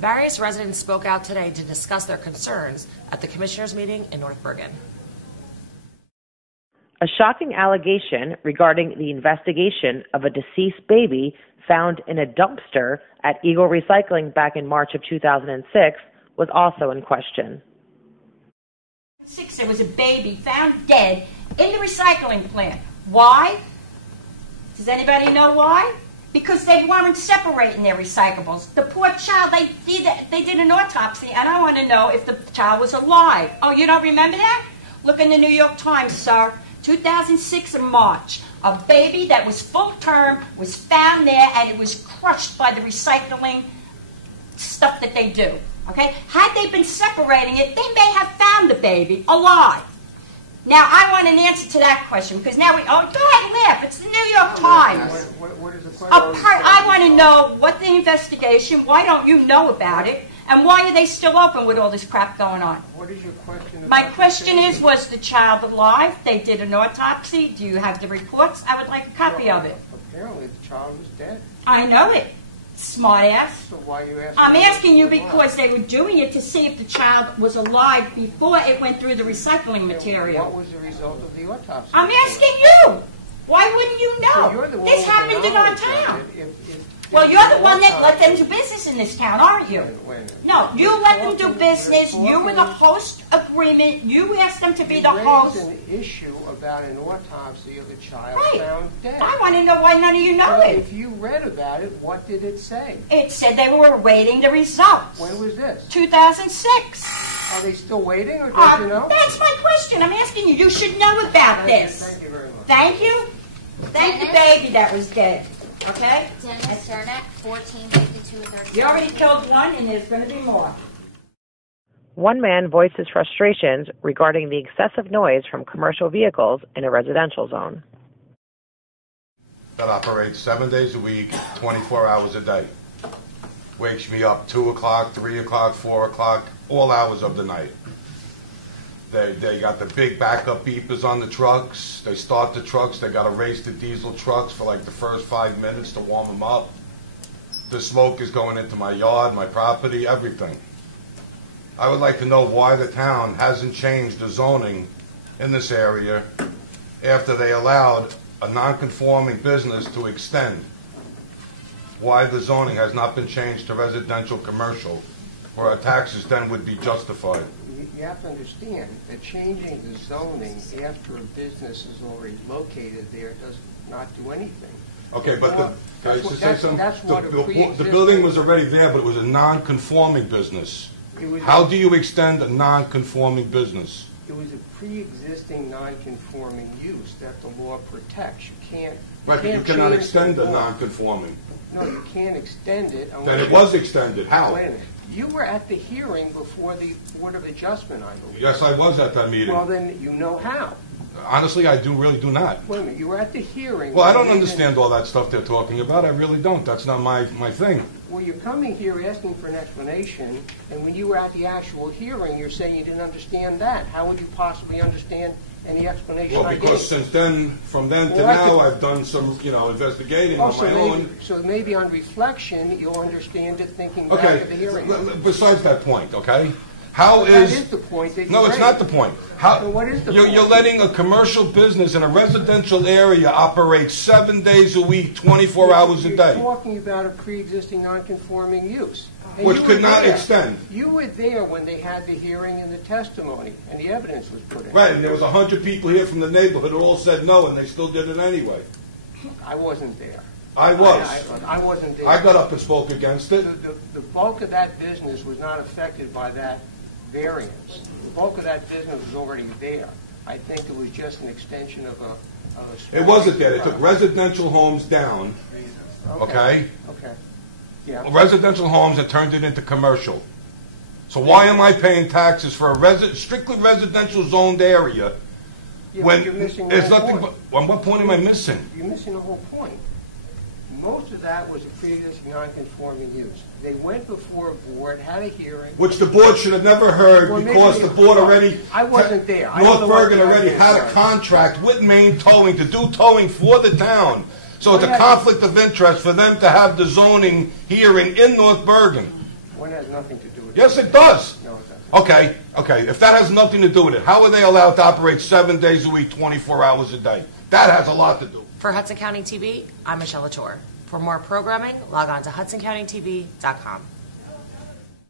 Various residents spoke out today to discuss their concerns at the commissioners' meeting in North Bergen. A shocking allegation regarding the investigation of a deceased baby found in a dumpster at Eagle Recycling back in March of 2006 was also in question. There was a baby found dead in the recycling plant. Why? Does anybody know why? Because they weren't separating their recyclables. The poor child, they did an autopsy, and I want to know if the child was alive. Oh, you don't remember that? Look in the New York Times, sir. 2006 in March. A baby that was full term was found there, and it was crushed by the recycling stuff that they do. Okay? Had they been separating it, they may have found the baby alive. Now, I want an answer to that question, because now go ahead and laugh. It's the New York Times. What is the question? I want to know what the investigation, why don't you know about it, and why are they still open with all this crap going on? What is your question? My question is, was the child alive? They did an autopsy. Do you have the reports? I would like a copy of it. Apparently, the child was dead. I know it. Smart ass. So why are you asking? I'm asking you because they were doing it to see if the child was alive before it went through the recycling material. What was the result of the autopsy? I'm asking you. Why wouldn't you know? So you're the one this happened in our town. Well, you're the one that let them do business in this town, aren't you? No, you let them do business. You in a host agreement. You asked them to be the host. You raised an issue about an autopsy of a child found dead. I want to know why none of you know it. If you read about it, what did it say? It said they were awaiting the results. When was this? 2006. Are they still waiting, or don't you know? That's my question. I'm asking you. You should know about this. Thank you very much. Thank you. Thank the baby that was dead. Okay? Dennis Cernak, 1452. You already killed one, and there's going to be more. One man voiced his frustrations regarding the excessive noise from commercial vehicles in a residential zone. That operates 7 days a week, 24 hours a day. Wakes me up 2 o'clock, 3 o'clock, 4 o'clock, all hours of the night. They got the big backup beepers on the trucks. They start the trucks. They got to race the diesel trucks for like the first 5 minutes to warm them up. The smoke is going into my yard, my property, everything. I would like to know why the town hasn't changed the zoning in this area after they allowed a non-conforming business to extend. Why the zoning has not been changed to residential commercial, where our taxes then would be justified. You have to understand that changing the zoning after a business is already located there does not do anything. Okay, but the building was already there, but it was a non-conforming business. How do you extend a non-conforming business? It was a pre-existing non-conforming use that the law protects. You can't. Right, but you cannot extend a non-conforming. No, you can't extend it. Then it was extended. How? Wait a minute. You were at the hearing before the Board of Adjustment, I believe. Yes, I was at that meeting. Well, then you know how. Honestly, I really do not. Wait a minute. You were at the hearing. Well, I don't understand all that stuff they're talking about. I really don't. That's not my thing. Well, you're coming here asking for an explanation, and when you were at the actual hearing, you're saying you didn't understand that. How would you possibly understand any explanation I gave? Well, because since then, from then to now, I've done some, investigating on my own. So maybe on reflection, you'll understand it thinking back at the hearing. Besides that point, okay? That is the point that you No, it's raised. not the point. So what is the point? You're letting a commercial business in a residential area operate 7 days a week, 24 hours a day. You're talking about a pre-existing non-conforming use. And which could not extend. You were there when they had the hearing and the testimony, and the evidence was put in. Right, and there was 100 people here from the neighborhood who all said no, and they still did it anyway. I wasn't there. I was. I wasn't there. I got up and spoke against it. The bulk of that business was not affected by that variance. The bulk of that business was already there. I think it was just an extension of a It wasn't there. They took residential homes down, okay? Okay. Yeah. Residential homes and turned it into commercial. So why am I paying taxes for a strictly residential zoned area when you're missing it's the whole nothing point. but... What point am I missing? You're missing the whole point. Most of that was a pre-existing non-conforming use. They went before a board, had a hearing. Which the board should have never heard because the board already... I wasn't there. North Bergen already had a contract with Maine Towing to do towing for the town. So it's a conflict of interest for them to have the zoning hearing in North Bergen. One has nothing to do with it. Yes, it does. No, it doesn't. Okay. If that has nothing to do with it, how are they allowed to operate 7 days a week, 24 hours a day? That has a lot to do. For Hudson County TV, I'm Michelle Latour. For more programming, log on to hudsoncountytv.com.